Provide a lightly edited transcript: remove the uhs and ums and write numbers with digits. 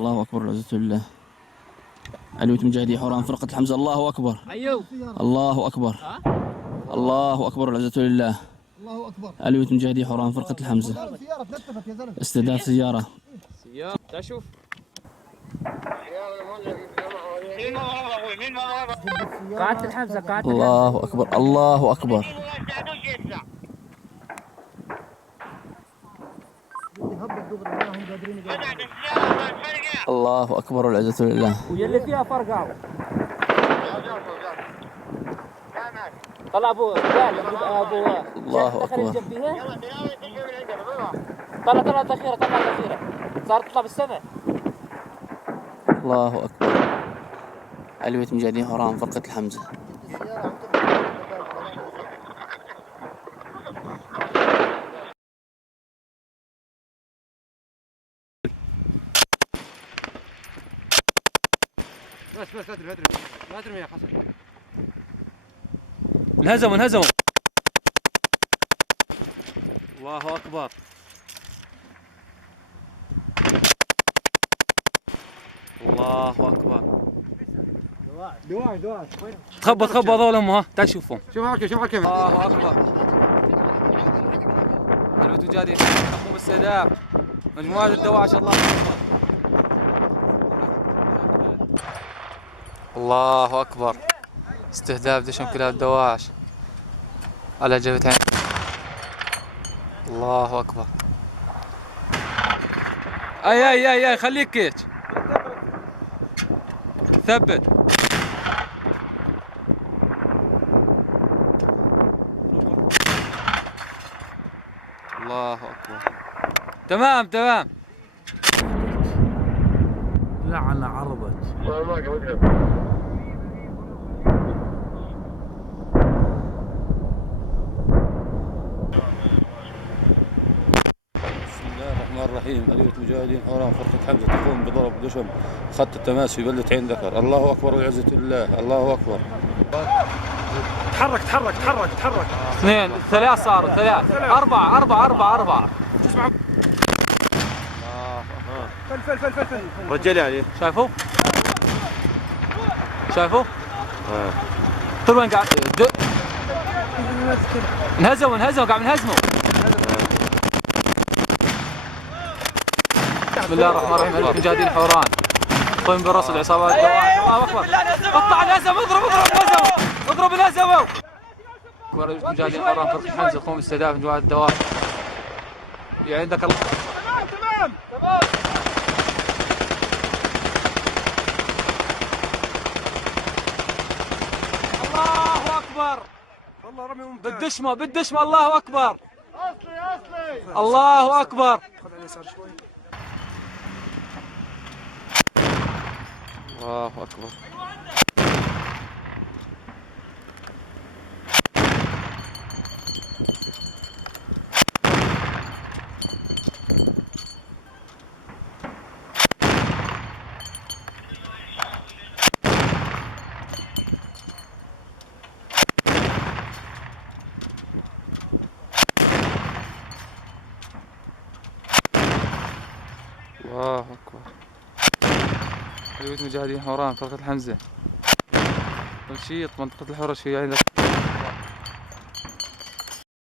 الله أكبر العزة لله. علوية مجاهدي حوران فرقة الحمزة. الله أكبر. الله أكبر. الله أكبر العزة لله. الله أكبر. علوية مجاهدي حوران فرقة الحمزة. استهداف سيارة. شوف قاعدة الحمزة قاعدة. الله أكبر. الله أكبر. الله أكبر والعزة لله. واللي فيها فرقعوا. طلع ابو الله أكبر. طلع الذخيرة صارت تطلع بالسماء. الله أكبر. علوية مجاهدين حوران فرقة الحمزة. بس لا ترمي يا حسن. انهزموا الله أكبر. الله أكبر. دواعش تخبى هذول ها تعال شوفهم. شوف هالكيف الله أكبر. علوية مجاهدين تقوم باستهداف مجموعة الدواعش. الله أكبر. الله أكبر. استهداف دشم كلاب الدواعش على جبهتين. الله أكبر. أي خليك كيش ثبت. الله أكبر. تمام لعنة عرضت. الرحيم. علوية مجاهدين حوران فرقة حمزة تقوم بضرب دشم خط التماس في بلدة عين ذكر. الله أكبر والعزة لله. الله أكبر. تحرك 2 3 صاروا 3 4 فل رجال عليه. شايفوا؟ طول وين قاعد انهزموا قاعد نهزموا. بسم الله الرحمن الرحيم. علوية مجاهدين حوران قوم برصد عصابات الدواعش. الله أكبر. اقطع الهزم. اضرب الهزم. علوية مجاهدين حوران فرقة حمزة قوم باستهداف مجموعة الدواعش. عندك الله. تمام. الله أكبر. والله رمي ممتاز. بالدشمة الله أكبر. اصلي. الله أكبر. خذ على اليسار شوي. الله أكبر. الله أكبر. علوية مجاهدين حوران فرقة الحمزة تنشيط منطقة الحرش في عين